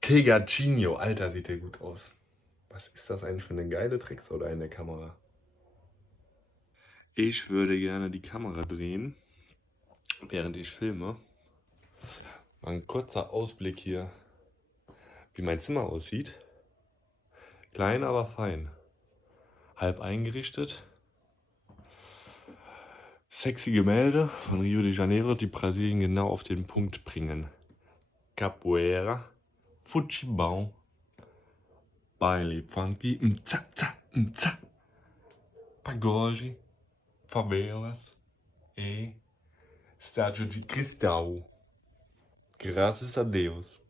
Pegachinho, Alter, sieht der gut aus. Was ist das eigentlich für eine geile Drecksau in der Kamera? Ich würde gerne die Kamera drehen, während ich filme. Mal ein kurzer Ausblick hier, wie mein Zimmer aussieht. Klein, aber fein. Halb eingerichtet. Sexy Gemälde von Rio de Janeiro, die Brasilien genau auf den Punkt bringen. Capoeira, Futebol, Baile, Funky, Mza, Mza, Mza, Pagode, Favelas e Estádio de Cristal. Graças a Deus.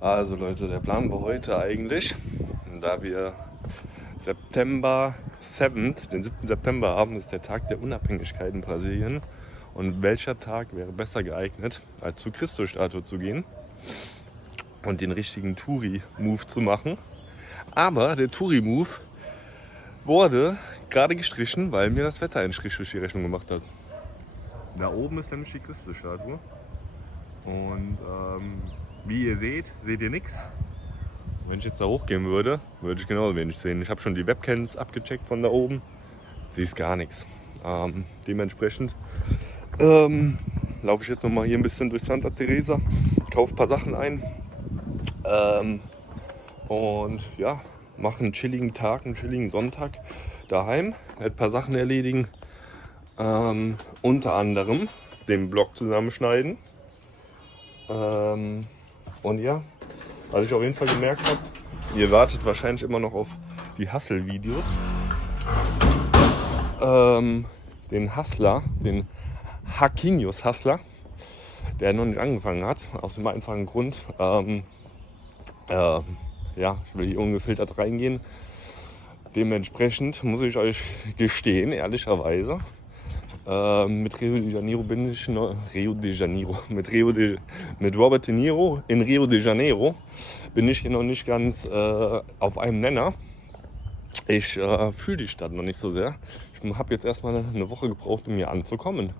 Also Leute, der Plan war heute eigentlich, da wir September 7, den 7. September haben, ist der Tag der Unabhängigkeit in Brasilien. Und welcher Tag wäre besser geeignet, als zur Christusstatue zu gehen und den richtigen Touri-Move zu machen. Aber der Touri-Move wurde gerade gestrichen, weil mir das Wetter einen Strich durch die Rechnung gemacht hat. Da oben ist nämlich die Christusstatue. Und wie ihr seht, seht ihr nichts. Wenn ich jetzt da hochgehen würde, würde ich genauso wenig sehen. Ich habe schon die Webcams abgecheckt von da oben. Siehst gar nichts. Dementsprechend laufe ich jetzt nochmal hier ein bisschen durch Santa Teresa, kaufe ein paar Sachen ein und ja, mache einen chilligen Tag, einen chilligen Sonntag daheim, werde ein paar Sachen erledigen, unter anderem den Vlog zusammenschneiden und ja, was ich auf jeden Fall gemerkt habe, ihr wartet wahrscheinlich immer noch auf die Hustle-Videos, den Hustler, den Haquinhos Hustler, der noch nicht angefangen hat, aus dem einfachen Grund, ja, ich will hier ungefiltert reingehen. Dementsprechend muss ich euch gestehen, ehrlicherweise, mit Rio de Janeiro bin ich noch, mit Robert De Niro in Rio de Janeiro bin ich hier noch nicht ganz auf einem Nenner. Ich fühle die Stadt noch nicht so sehr. Ich habe jetzt erstmal eine Woche gebraucht, um hier anzukommen.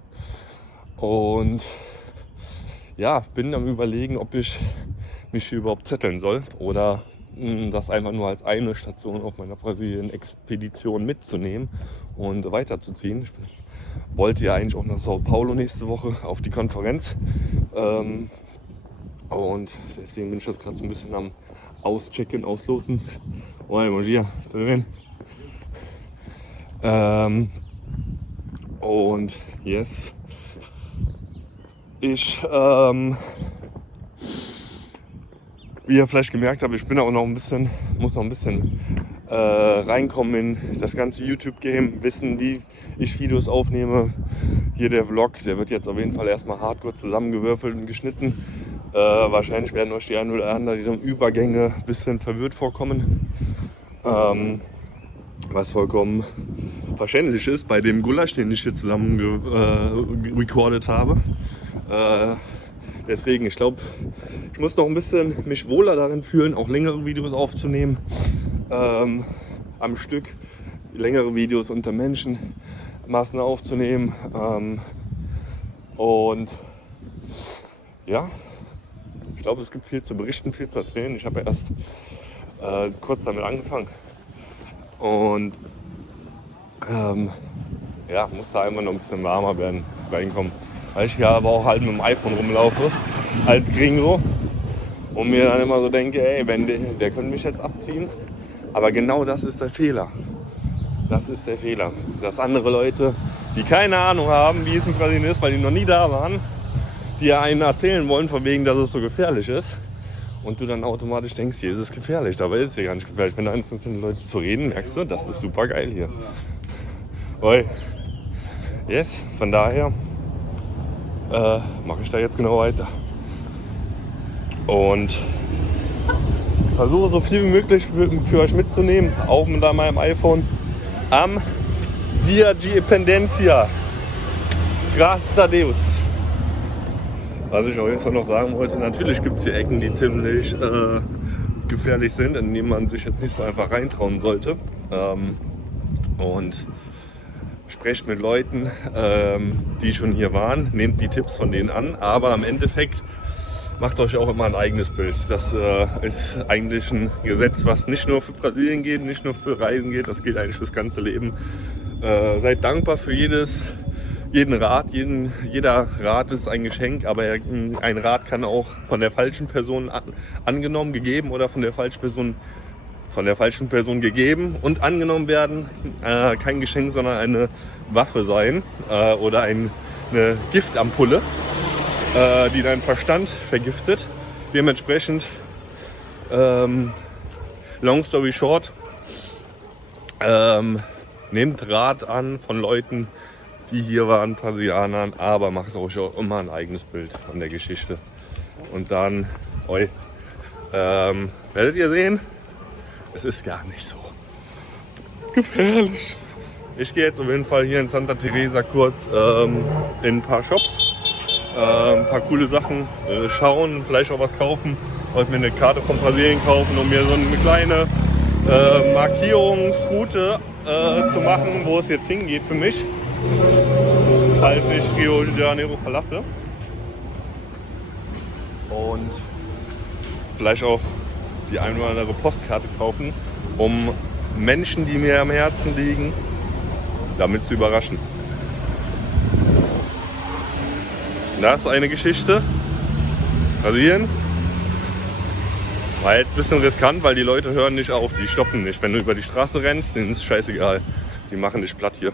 Und ja, bin am Überlegen, ob ich mich hier überhaupt zetteln soll oder das einfach nur als eine Station auf meiner Brasilien-Expedition mitzunehmen und weiterzuziehen. Ich wollte ja eigentlich auch nach Sao Paulo nächste Woche auf die Konferenz. Und deswegen bin ich jetzt gerade so ein bisschen am Auschecken, Ausloten. Oi, bom dia, tudo bem? Und yes, ich, wie ihr vielleicht gemerkt habt, ich bin auch noch ein bisschen, muss noch ein bisschen reinkommen in das ganze YouTube-Game, wissen, wie ich Videos aufnehme. Hier der Vlog, der wird jetzt auf jeden Fall erstmal hardcore zusammengewürfelt und geschnitten. Wahrscheinlich werden euch die ein oder anderen Übergänge ein bisschen verwirrt vorkommen. Was vollkommen verständlich ist bei dem Gulasch, den ich hier zusammen recorded habe. Deswegen, ich glaube, ich muss noch ein bisschen mich wohler darin fühlen, auch längere Videos aufzunehmen. Am Stück längere Videos unter Menschenmassen aufzunehmen. Und ja, ich glaube, es gibt viel zu berichten, viel zu erzählen. Ich habe ja erst kurz damit angefangen. Und ja, muss da einfach noch ein bisschen warmer werden, reinkommen. Weil ich ja aber auch halt mit dem iPhone rumlaufe, als Gringo. Und mir dann immer so denke, ey, wenn der könnte mich jetzt abziehen. Aber genau das ist der Fehler. Das ist der Fehler. Dass andere Leute, die keine Ahnung haben, wie es in Brasilien ist, weil die noch nie da waren, die einen erzählen wollen, von wegen, dass es so gefährlich ist. Und du dann automatisch denkst, hier ist es gefährlich. Dabei ist es hier gar nicht gefährlich. Wenn du anfängst mit den Leuten zu reden, merkst du, das ist super geil hier. Oi. Yes, von daher mache ich da jetzt genau weiter. Und versuche so viel wie möglich für euch mitzunehmen, auch mit meinem iPhone, am Dia de Independencia. Graças a Deus. Was ich auf jeden Fall noch sagen wollte, natürlich gibt es hier Ecken, die ziemlich gefährlich sind, in denen man sich jetzt nicht so einfach reintrauen sollte. Und sprecht mit Leuten, die schon hier waren, nehmt die Tipps von denen an, aber im Endeffekt macht euch auch immer ein eigenes Bild. Das ist eigentlich ein Gesetz, was nicht nur für Brasilien geht, nicht nur für Reisen geht, das gilt eigentlich fürs ganze Leben. Seid dankbar für jeden Rat, jeder Rat ist ein Geschenk, aber ein Rat kann auch von der falschen Person angenommen, gegeben oder von der falschen Person gegeben und angenommen werden. Kein Geschenk, sondern eine Waffe sein oder eine Giftampulle, die deinen Verstand vergiftet. Dementsprechend, long story short, nehmt Rat an von Leuten, die hier waren, Brasilianern, aber macht euch auch immer ein eigenes Bild von der Geschichte. Und dann werdet ihr sehen, es ist gar nicht so gefährlich. Ich gehe jetzt auf jeden Fall hier in Santa Teresa kurz in ein paar Shops, ein paar coole Sachen schauen, vielleicht auch was kaufen. Wollte mir eine Karte von Brasilien kaufen, um mir so eine kleine Markierungsroute zu machen, wo es jetzt hingeht für mich, falls ich Rio de Janeiro verlasse. Und vielleicht auch die eine oder andere Postkarte kaufen, um Menschen, die mir am Herzen liegen, damit zu überraschen. Das ist eine Geschichte. Brasilien war jetzt ein bisschen riskant, weil die Leute hören nicht auf, die stoppen nicht. Wenn du über die Straße rennst, denen ist es scheißegal. Die machen dich platt hier.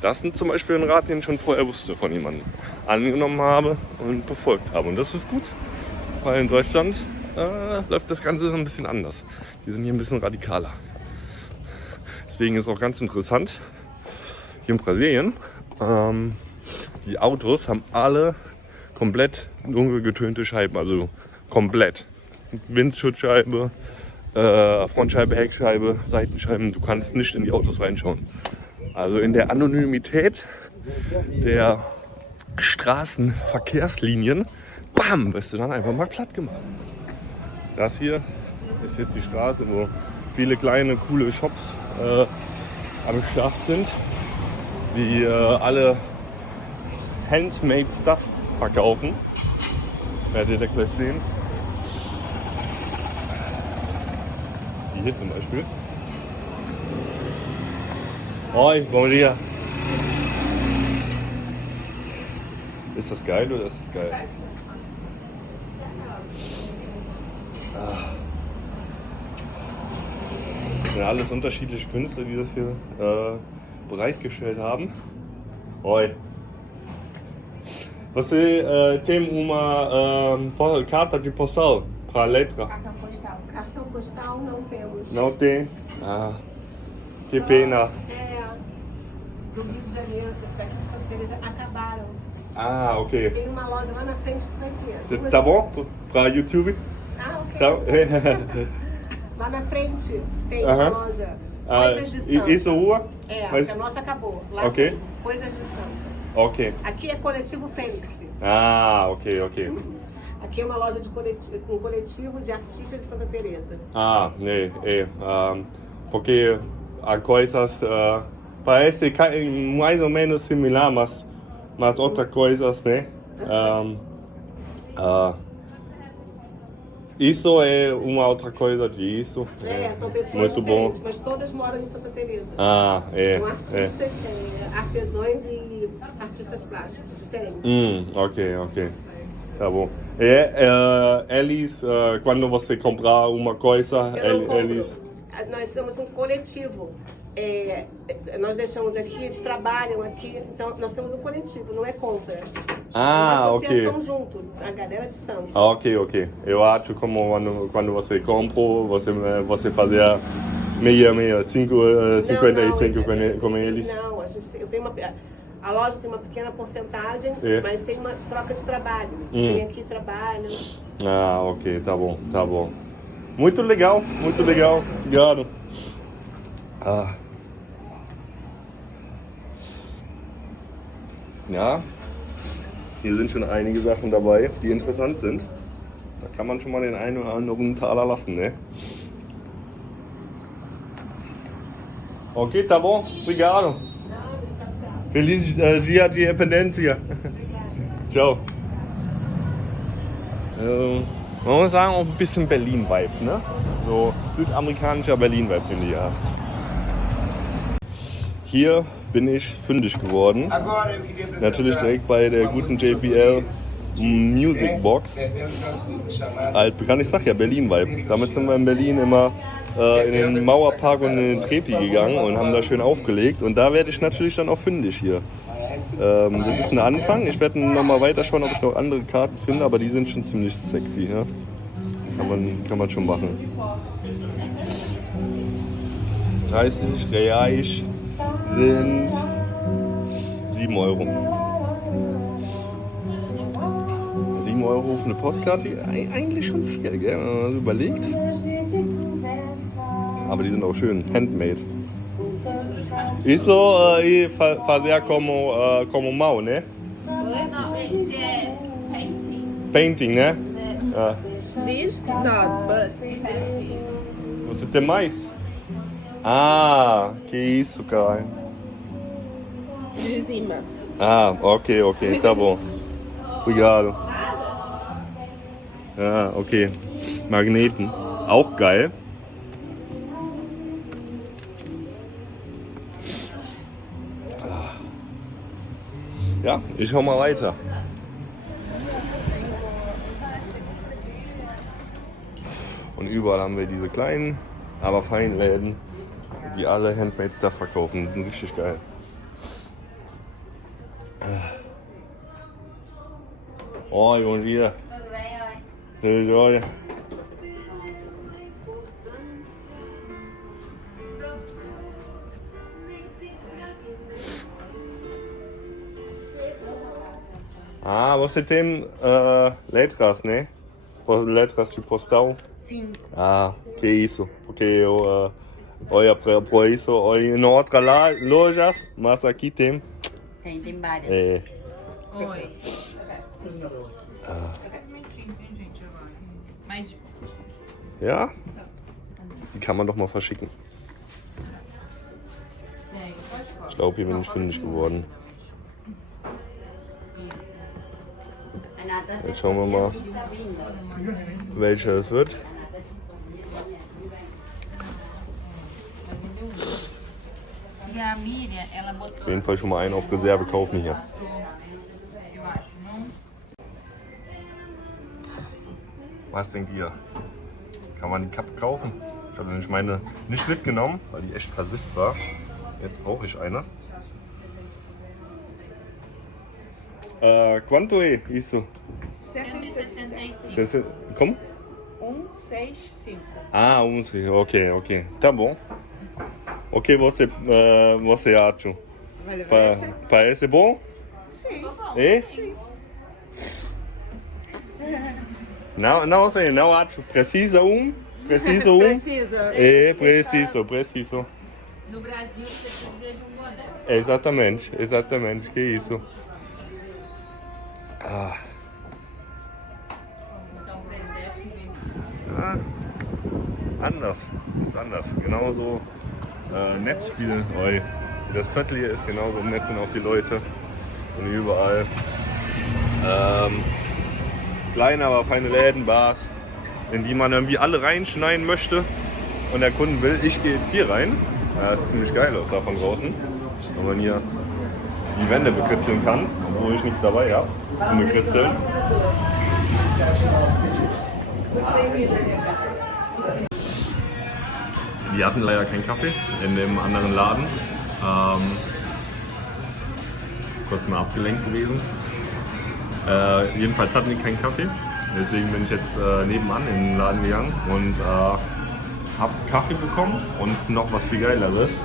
Das ist zum Beispiel ein Rat, den ich schon vorher wusste von jemandem, angenommen habe und befolgt habe. Und das ist gut, weil in Deutschland läuft das Ganze ein bisschen anders. Die sind hier ein bisschen radikaler. Deswegen ist auch ganz interessant, hier in Brasilien, die Autos haben alle komplett dunkel getönte Scheiben, also komplett. Windschutzscheibe, Frontscheibe, Heckscheibe, Seitenscheiben, du kannst nicht in die Autos reinschauen. Also in der Anonymität der Straßenverkehrslinien, bam, wirst du dann einfach mal platt gemacht. Das hier ist jetzt die Straße, wo viele kleine, coole Shops am Start sind, die alle Handmade Stuff verkaufen. Werdet ihr gleich sehen. Die hier zum Beispiel. Hoi, bom dia. Ist das geil oder ist das geil? Das sind alles unterschiedliche Künstler, die das hier bereitgestellt haben. Hoi. Você tem uma carta de postal para a letra? Cartão postal. Cartão postal não temos. Não tem? Ah, que pena. Do Rio de Janeiro, daqui de Santa Teresa, acabaram. Ah, ok. Tem uma loja lá na frente que vai ter. Tá bom? Para YouTube? Ah, ok. Tá. Lá na frente tem uma loja. Coisas de Santa. Isso rua? Mas a nossa acabou. Lá Ok. tem Coisas de Santa. Ok. Aqui é Coletivo Fênix. Ah, ok. Aqui é uma loja com coletivo de artistas de Santa Teresa. Ah, porque as coisas parece mais ou menos similar, mas outras coisas, né? Isso é uma outra coisa disso. São pessoas muito diferentes, bom. mas todas moram em Santa Teresa. Ah, São artistas, artesãos e artistas plásticos diferentes. Ok. Tá bom. Eles, quando você comprar uma coisa, eles... Nós somos um coletivo. Nós deixamos aqui, eles trabalham aqui, então nós temos um coletivo, não é compra. Ah, uma ok. associação junto, a galera de Santos. Ah, ok. Eu acho como quando você compra, você fazia meia, 55 com eles. Não, eu tenho a loja tem uma pequena porcentagem, mas tem uma troca de trabalho. Vem aqui e trabalham. Ah, ok, tá bom. Muito legal, obrigado. Ja, hier sind schon einige Sachen dabei, die interessant sind. Da kann man schon mal den einen oder anderen Taler lassen, ne? Ok, tá bom. Obrigado. Feliz dia de independência. Ciao. Man muss sagen, auch ein bisschen Berlin-Vibe, ne? So südamerikanischer Berlin-Vibe, den du hier hast. Hier bin ich fündig geworden. Natürlich direkt bei der guten JBL Music Box. Altbekannt, ich sag ja Berlin-Vibe. Damit sind wir in Berlin immer in den Mauerpark und in den Trepi gegangen und haben da schön aufgelegt. Und da werde ich natürlich dann auch fündig hier. Das ist ein Anfang. Ich werde nochmal weiterschauen, ob ich noch andere Karten finde, aber die sind schon ziemlich sexy. Ja? Kann man schon machen. 30 Reais sind 7 Euro. 7 Euro für eine Postkarte, eigentlich schon viel, gell, wenn man das überlegt. Aber die sind auch schön, handmade. Isso aí fazer como mão, né? Painting, né? Ah. This not, but Você tem mais? Ah, que isso, cara. de cima. Ah, ok, tá bom. Obrigado. Ah, okay. Magneten. Auch geil. Ja, ich schau mal weiter. Und überall haben wir diese kleinen, aber feinen Läden, die alle Handmade Stuff verkaufen. Die sind richtig geil. Oi, bom dia. Tudo jóia? Ah, você tem letras, né? Letras de postal? Sim. Ah, que isso. Porque eu olho para isso, olho em outras lojas, mas aqui tem. Tem várias. É. Oi. Tem gente agora. Mas Ja? Die kann man doch mal verschicken. Ich glaube, hier bin ich fündig geworden. Jetzt schauen wir mal, welcher es wird. e a Miriam, ela Auf botou. jeden Fall schon mal einen auf Reserve kaufen hier. Eu acho, não? Was denkt ihr? Kann man die Kappe kaufen? Ich habe nämlich meine nicht mitgenommen, weil die echt versifft war. Jetzt brauche ich eine. Quanto é isso? 165. Como? 165. Ah, ok. Tá bom. O que você acha? Vale, Parece bom? Sim. É? Não sei, não acho. Precisa um? Precisa. É, preciso. No Brasil, você precisa de um boné. Exatamente, que isso. Ah. Então, por exemplo, Ah, anders. Ist anders. Genauso nett wie das Viertel hier ist, genauso nett sind auch die Leute. Und überall kleine, aber feine Läden, Bars, in die man irgendwie alle reinschneiden möchte. Und der Kunde will, ich gehe jetzt hier rein. Das ist ziemlich geil aus da von draußen. Wenn man hier die Wände bekritzeln kann, obwohl ich nichts dabei habe zum Bekritzeln. Die hatten leider keinen Kaffee in dem anderen Laden. Kurz mal abgelenkt gewesen. Jedenfalls hatten die keinen Kaffee. Deswegen bin ich jetzt nebenan in den Laden gegangen und habe Kaffee bekommen und noch was viel Geileres.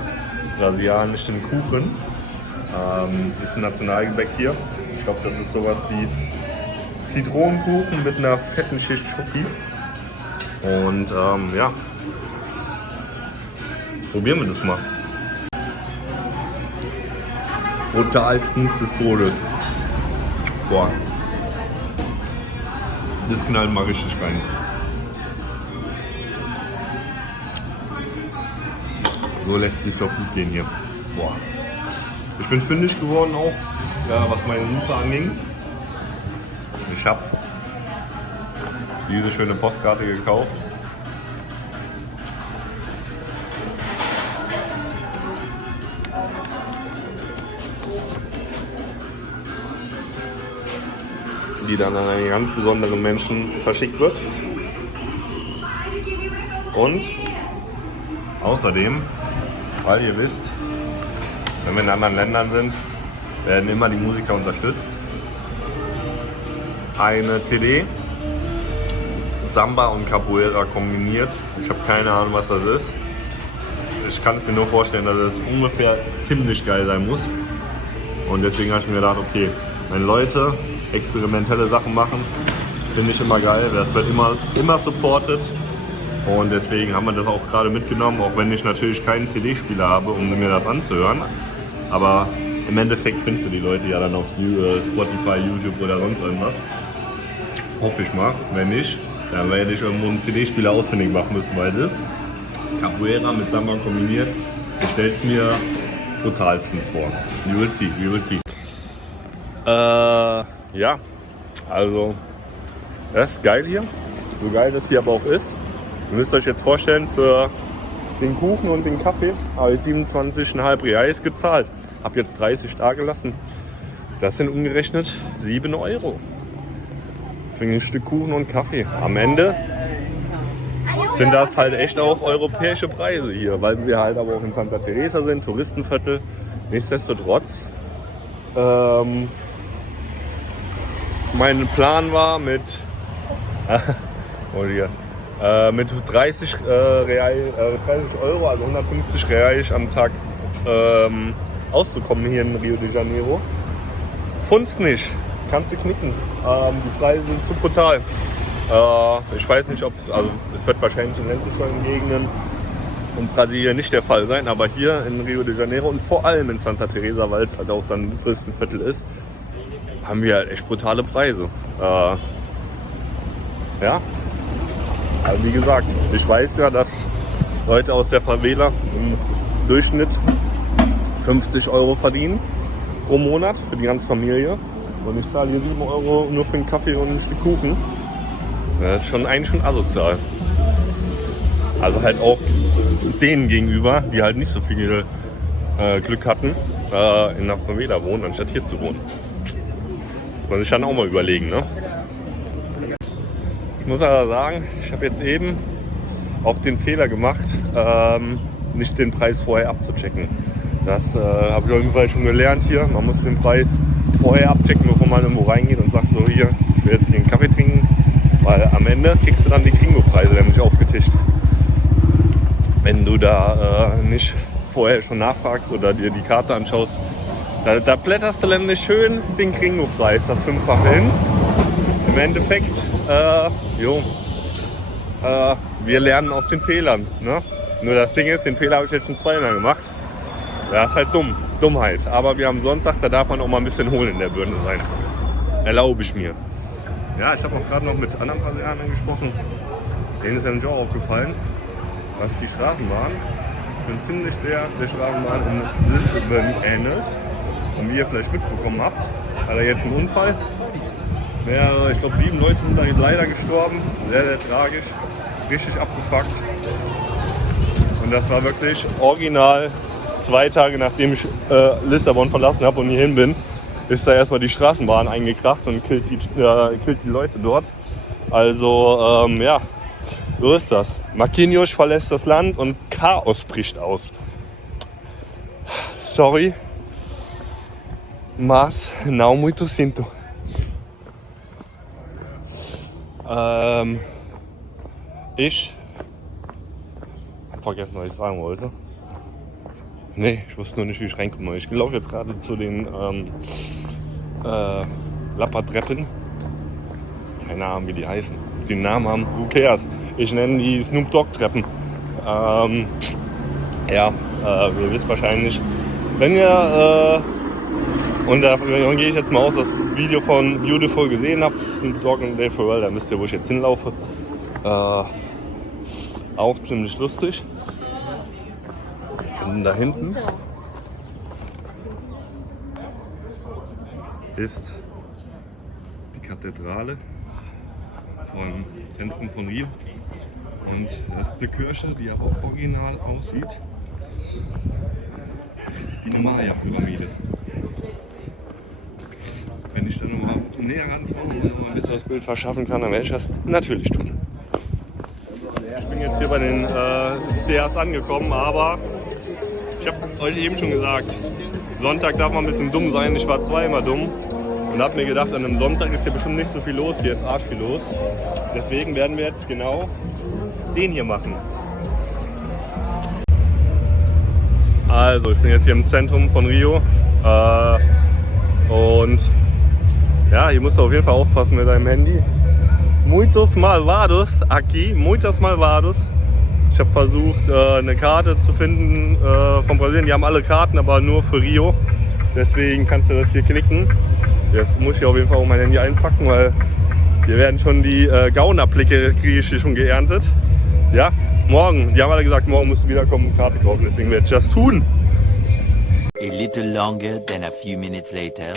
Brasilianischen Kuchen. Ist ein Nationalgebäck hier. Ich glaube, das ist sowas wie Zitronenkuchen mit einer fetten Schicht Schoki. Und ja, probieren wir das mal. Brutalstens des Todes. Boah. Das knallt mal richtig rein. So lässt sich doch gut gehen hier. Boah. Ich bin fündig geworden auch, ja, was meine Suche anging. Ich habe diese schöne Postkarte gekauft. Die dann an einen ganz besonderen Menschen verschickt wird. Und außerdem, weil ihr wisst, wenn wir in anderen Ländern sind, werden immer die Musiker unterstützt. Eine CD, Samba und Capoeira kombiniert. Ich habe keine Ahnung, was das ist. Ich kann es mir nur vorstellen, dass es ungefähr ziemlich geil sein muss. Und deswegen habe ich mir gedacht, okay, wenn Leute experimentelle Sachen machen, finde ich immer geil. Das wird immer supported. Und deswegen haben wir das auch gerade mitgenommen, auch wenn ich natürlich keinen CD-Spieler habe, um mir das anzuhören. Aber im Endeffekt findest du die Leute ja dann auf Spotify, YouTube oder sonst irgendwas. Hoffe ich mal. Wenn nicht, dann werde ich irgendwo einen CD-Spieler ausfindig machen müssen, weil das Capoeira mit Samba kombiniert, ich stelle es mir brutalstens vor. We will see, we will see. Ja, also das ist geil hier. So geil das hier aber auch ist. Ihr müsst euch jetzt vorstellen, für den Kuchen und den Kaffee habe ich 27,5 Reais gezahlt. Habe jetzt 30 da gelassen. Das sind umgerechnet 7 Euro. Für ein Stück Kuchen und Kaffee. Am Ende sind das halt echt auch europäische Preise hier, weil wir halt aber auch in Santa Teresa sind, Touristenviertel. Nichtsdestotrotz, mein Plan war mit 30 Euro, also 150 Reais am Tag auszukommen hier in Rio de Janeiro. Fund's nicht, kannst du knicken. Die Preise sind zu brutal. Ich weiß nicht, ob es, also es wird wahrscheinlich in ländlichen Gegenden und Brasilien nicht der Fall sein, aber hier in Rio de Janeiro und vor allem in Santa Teresa, weil es halt auch dann das größte Viertel ist, haben wir halt echt brutale Preise. Ja, also wie gesagt, ich weiß ja, dass Leute aus der Favela im Durchschnitt 50 Euro verdienen pro Monat für die ganze Familie. Und ich zahle hier 7 Euro nur für einen Kaffee und ein Stück Kuchen. Das ist schon eigentlich schon asozial. Also halt auch denen gegenüber, die halt nicht so viel Glück hatten, in der Favela wohnen, anstatt hier zu wohnen. Muss ich dann auch mal überlegen, ne? Ich muss aber sagen, ich habe jetzt eben auch den Fehler gemacht, nicht den Preis vorher abzuchecken. Das habe ich auf jeden Fall schon gelernt hier. Man muss den Preis vorher abchecken, bevor man irgendwo reingeht und sagt so, hier, ich will jetzt hier einen Kaffee trinken. Weil am Ende kriegst du dann die Gringo-Preise nämlich aufgetischt. Wenn du da nicht vorher schon nachfragst oder dir die Karte anschaust, da blätterst du nämlich schön den Gringo-Preis, das 5-fache hin. Im Endeffekt, wir lernen aus den Fehlern. Ne? Nur das Ding ist, den Fehler habe ich jetzt schon zweimal gemacht. Das ist halt Dummheit. Aber wir haben Sonntag, da darf man auch mal ein bisschen hohl in der Birne sein. Erlaube ich mir. Ja, ich habe auch gerade noch mit anderen Brasilianern gesprochen. Denen ist nämlich auch aufgefallen, was die Straßenbahn ziemlich sehr der Straßenbahn in Lissabon ähnelt. Und wie ihr vielleicht mitbekommen habt, hat er jetzt einen Unfall. Ich glaube 7 Leute sind da leider gestorben. Sehr, sehr tragisch. Richtig abgefuckt. Und das war wirklich original 2 Tage nachdem ich Lissabon verlassen habe und hierhin bin, ist da erstmal die Straßenbahn eingekracht und killt die Leute dort. Also ja, so ist das. Marquinhos verlässt das Land und Chaos bricht aus. Sorry, mas não muito sinto. Ich hab vergessen, was ich sagen wollte. Nee, ich wusste nur nicht, wie ich reinkomme. Ich laufe jetzt gerade zu den Lappa-Treppen. Keine Ahnung, wie die heißen. Die Namen haben, who cares? Ich nenne die Snoop Dogg-Treppen. Ihr wisst wahrscheinlich, wenn ihr, und davon gehe ich jetzt mal aus, das Video von Beautiful gesehen habt, Essen besorgen in Del Farol, dann wisst ihr, wo ich jetzt hinlaufe. Auch ziemlich lustig. Und da hinten ist die Kathedrale vom Zentrum von Rio. Und das ist eine Kirche, die aber original aussieht wie eine Maya-Pyramide. Wenn ich dann nochmal näher rankomme und noch ein besseres Bild verschaffen kann, dann werde ich das natürlich tun. Ich bin jetzt hier bei den Stairs angekommen, aber ich habe euch eben schon gesagt, Sonntag darf man ein bisschen dumm sein. Ich war zweimal dumm und habe mir gedacht, an einem Sonntag ist hier bestimmt nicht so viel los. Hier ist arsch viel los. Deswegen werden wir jetzt genau den hier machen. Also, ich bin jetzt hier im Zentrum von Rio und ja, hier musst du auf jeden Fall aufpassen mit deinem Handy. Muitos malvados aqui, muitos malvados. Ich habe versucht, eine Karte zu finden von Brasilien. Die haben alle Karten, aber nur für Rio. Deswegen kannst du das hier klicken. Jetzt muss ich auf jeden Fall auch mein Handy einpacken, weil hier werden schon die Gaunerblicke, kriege ich hier schon geerntet. Ja, morgen. Die haben alle gesagt, morgen musst du wiederkommen und Karte kaufen. Deswegen werde ich das tun. A little longer than a few minutes later.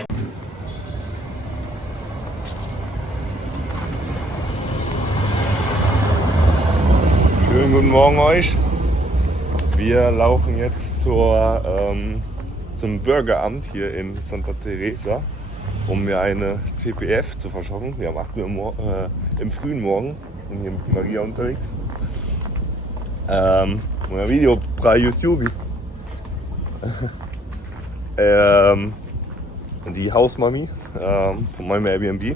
Schönen guten Morgen euch. Wir laufen jetzt zum Bürgeramt hier in Santa Teresa, um mir eine CPF zu verschaffen. Wir haben 8 Uhr im frühen Morgen, sind hier mit Maria unterwegs. Un video para YouTube. Die Hausmami von meinem Airbnb,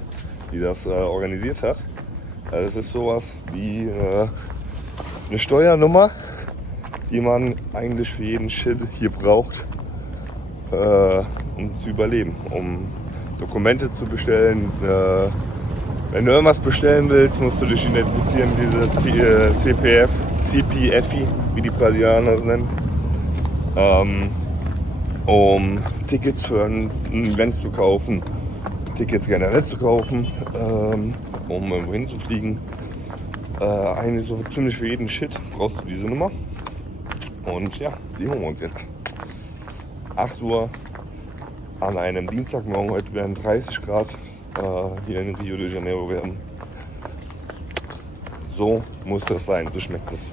die das organisiert hat. Das ist sowas wie eine Steuernummer, die man eigentlich für jeden Shit hier braucht, um zu überleben, um Dokumente zu bestellen. Wenn du irgendwas bestellen willst, musst du dich identifizieren, diese CPF, wie die Brasilianer es nennen, um Tickets für ein Event zu kaufen, Tickets generell zu kaufen, um irgendwo hinzufliegen. Eigentlich so ziemlich für jeden Shit brauchst du diese Nummer. Und ja, die holen wir uns jetzt. 8 Uhr an einem Dienstagmorgen, heute werden 30 Grad hier in Rio de Janeiro werden. So muss das sein, so schmeckt es.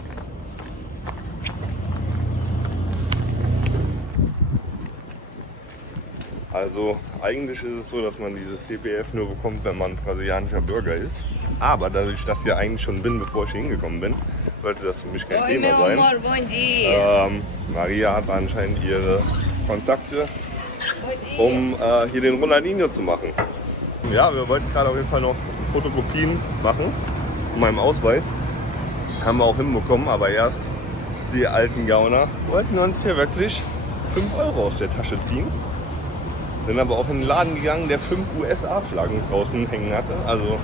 Also eigentlich ist es so, dass man dieses CPF nur bekommt, wenn man brasilianischer Bürger ist. Aber da ich das hier eigentlich schon bin, bevor ich hier hingekommen bin, sollte das für mich kein Thema sein. Maria hat anscheinend ihre Kontakte, um hier den Ronaldinho zu machen. Ja, wir wollten gerade auf jeden Fall noch Fotokopien machen von meinem Ausweis. Haben wir auch hinbekommen, aber erst die alten Gauner wollten uns hier wirklich 5 € aus der Tasche ziehen. Sind aber auch in den Laden gegangen, der 5 USA-Flaggen draußen hängen hatte. Also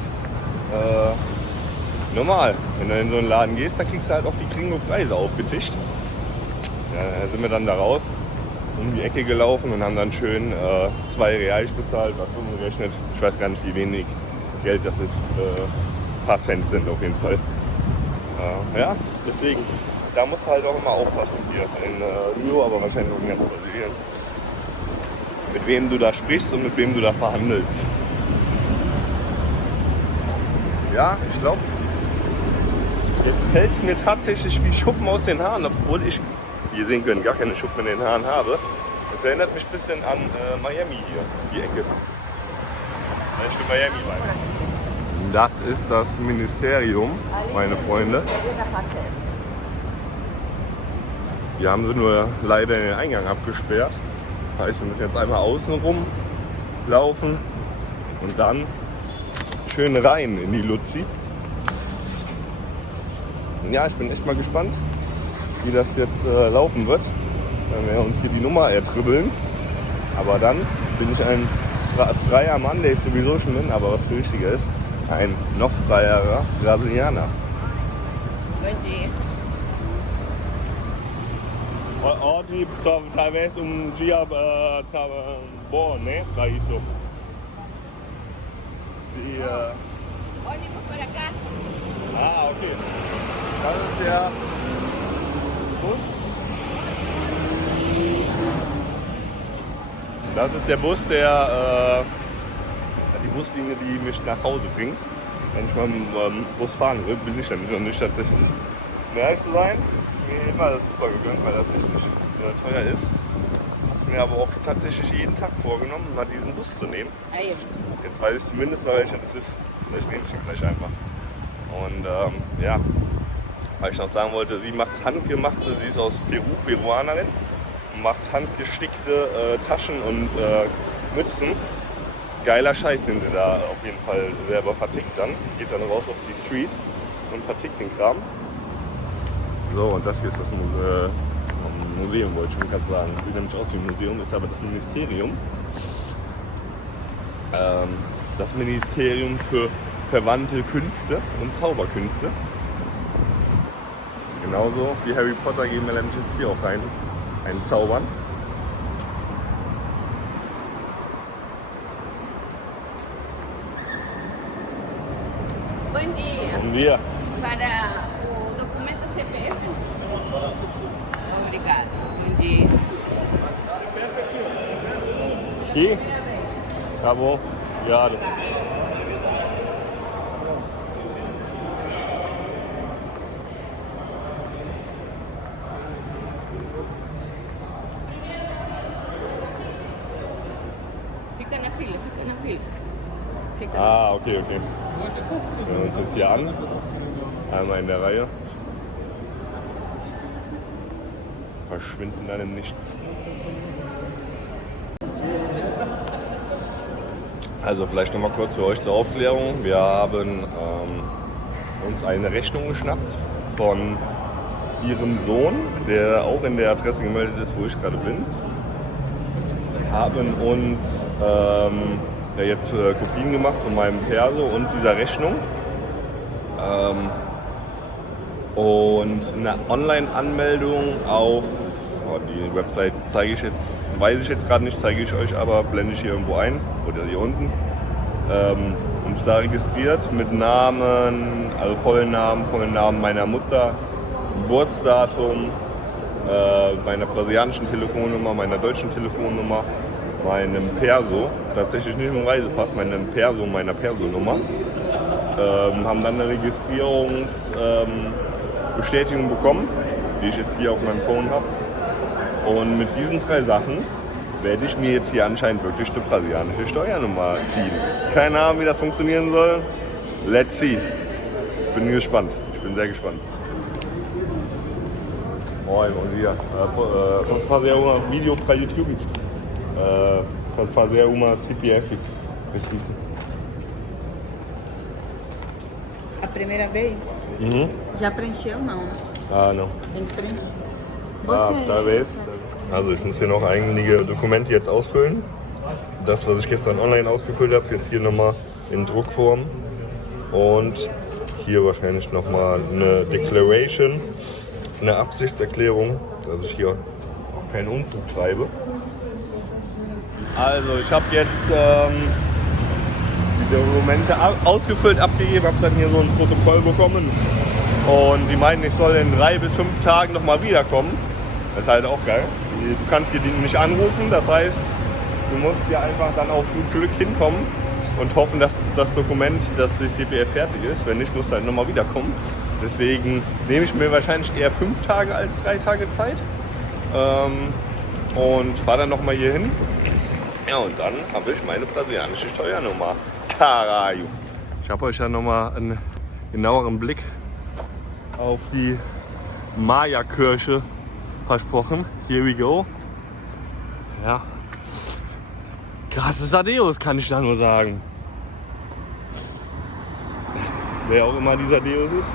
normal, wenn du in so einen Laden gehst, da kriegst du halt auch die Gringo-Preise aufgetischt. Ja, da sind wir dann da raus, um die Ecke gelaufen und haben dann schön 2 Reais bezahlt, was umgerechnet. Ich weiß gar nicht, wie wenig Geld das ist. Ein paar Cent sind auf jeden Fall. Ja, deswegen, da musst du halt auch immer aufpassen hier in Rio, aber wahrscheinlich auch in ganz Brasilien. Mit wem du da sprichst und mit wem du da verhandelst. Ja, ich glaube, jetzt fällt es mir tatsächlich wie Schuppen aus den Haaren, obwohl ich, wie ihr sehen könnt, gar keine Schuppen in den Haaren habe. Das erinnert mich ein bisschen an Miami hier, die Ecke. Ich bin Miami bei. Das ist das Ministerium, meine Freunde. Hier haben sie nur leider den Eingang abgesperrt. Das heißt, wir müssen jetzt einmal außen rum laufen und dann schön rein in die Luzi. Ja, ich bin echt mal gespannt, wie das jetzt laufen wird, wenn wir uns hier die Nummer ertribbeln. Aber dann bin ich ein freier Mann, der ich sowieso schon bin, aber was viel wichtiger ist, ein noch freierer Brasilianer. Oggi talvez dia tá bom, né, para isso. Die, Ah, okay. Das ist der Bus. Das ist der Bus, der die Buslinie, die mich nach Hause bringt. Wenn ich mal mit dem Bus fahren will, bin ich damit noch nicht tatsächlich. Um ehrlich zu sein, mir immer das super gegönnt, weil das echt nicht teuer ist. Hast mir aber auch tatsächlich jeden Tag vorgenommen, mal diesen Bus zu nehmen. Jetzt weiß ich zumindest mal, welcher das ist. Vielleicht nehme ich ihn gleich einfach. Und ja, weil ich noch sagen wollte, sie macht handgemachte, sie ist aus Peru, Peruanerin, macht handgestickte Taschen und Mützen. Geiler Scheiß, den sie da auf jeden Fall selber vertickt dann. Geht dann raus auf die Street und vertickt den Kram. So, und das hier ist das Museum, wollte ich schon gerade sagen. Sieht nämlich aus wie ein Museum, ist aber das Ministerium. Das Ministerium für verwandte Künste und Zauberkünste. Genauso wie Harry Potter gehen wir nämlich jetzt hier auch rein zaubern. Bom dia. Und wir. Para o documento CPF. Obrigada. Bom dia. Aqui? Tá bom. Obrigado. Fica na fila, fica na fila. Fica. Ah, okay, okay. Wir hören uns jetzt hier an. Einmal in der Reihe. Verschwinden dann im Nichts. Also vielleicht noch mal kurz für euch zur Aufklärung. Wir haben uns eine Rechnung geschnappt von ihrem Sohn, der auch in der Adresse gemeldet ist, wo ich gerade bin. Haben uns jetzt Kopien gemacht von meinem Perso und dieser Rechnung. Und eine Online-Anmeldung auf die Website zeige ich jetzt, weiß ich jetzt gerade nicht, zeige ich euch aber, blende ich hier irgendwo ein oder hier unten. Uns da registriert mit Namen, also vollen Namen meiner Mutter, Geburtsdatum, meiner brasilianischen Telefonnummer, meiner deutschen Telefonnummer, meinem Perso, tatsächlich nicht nur Reisepass, meinem Perso, meiner Perso-Nummer. Haben dann eine Registrierungsbestätigung bekommen, die ich jetzt hier auf meinem Phone habe. Und mit diesen 3 Sachen werde ich mir jetzt hier anscheinend wirklich eine brasilianische Steuernummer ziehen. Keine Ahnung, wie das funktionieren soll. Let's see. Ich bin gespannt. Ich bin sehr gespannt. Oi, bom dia. Posso fazer um vídeo para YouTube? Posso fazer uma CPF? Precisa. A primeira vez? Mhm. Já preencheu, não, né? Ah, não. Tem que preencher. Ah, talvez. Also ich muss hier noch einige Dokumente jetzt ausfüllen. Das, was ich gestern online ausgefüllt habe, jetzt hier nochmal in Druckform. Und hier wahrscheinlich nochmal eine Declaration, eine Absichtserklärung, dass ich hier auch keinen Unfug treibe. Also ich habe jetzt die Dokumente ausgefüllt, abgegeben, habe dann hier so ein Protokoll bekommen. Und die meinen, ich soll in 3 bis 5 Tagen nochmal wiederkommen. Das ist halt auch geil. Du kannst hier nicht anrufen, das heißt, du musst hier einfach dann auf gut Glück hinkommen und hoffen, dass das Dokument, dass die CPF fertig ist. Wenn nicht, musst du halt nochmal wiederkommen. Deswegen nehme ich mir wahrscheinlich eher 5 Tage als 3 Tage Zeit. Und fahre dann nochmal hier hin. Ja, und dann habe ich meine brasilianische Steuernummer. Caralho. Ich habe euch ja nochmal einen genaueren Blick auf die Maya-Kirche versprochen. Here we go. Ja. Krasses Adeus, kann ich da nur sagen. Wer auch immer dieser Deus ist,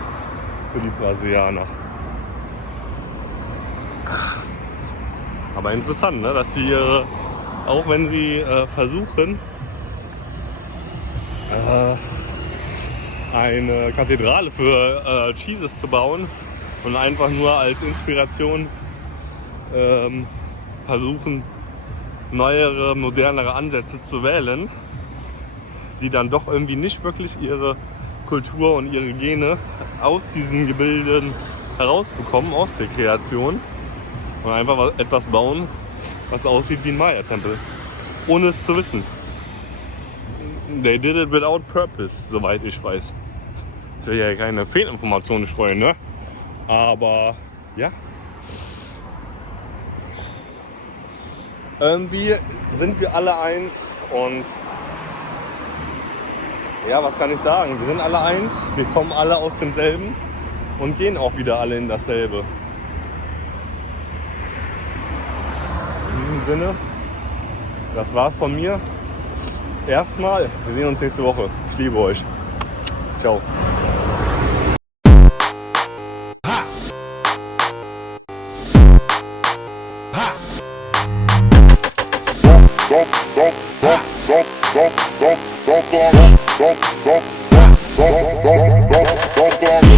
für die Brasilianer. Aber interessant, ne? Dass sie, auch wenn sie versuchen, eine Kathedrale für Jesus zu bauen und einfach nur als Inspiration versuchen, neuere, modernere Ansätze zu wählen, sie dann doch irgendwie nicht wirklich ihre Kultur und ihre Gene aus diesen Gebilden herausbekommen, aus der Kreation. Und einfach etwas bauen, was aussieht wie ein Maya-Tempel. Ohne es zu wissen. They did it without purpose, soweit ich weiß. Ich will ja keine Fehlinformationen streuen, ne? Aber ja. Irgendwie sind wir alle eins und ja, was kann ich sagen? Wir sind alle eins, wir kommen alle aus demselben und gehen auch wieder alle in dasselbe. In diesem Sinne, das war's von mir. Erstmal, wir sehen uns nächste Woche. Ich liebe euch. Ciao. Don't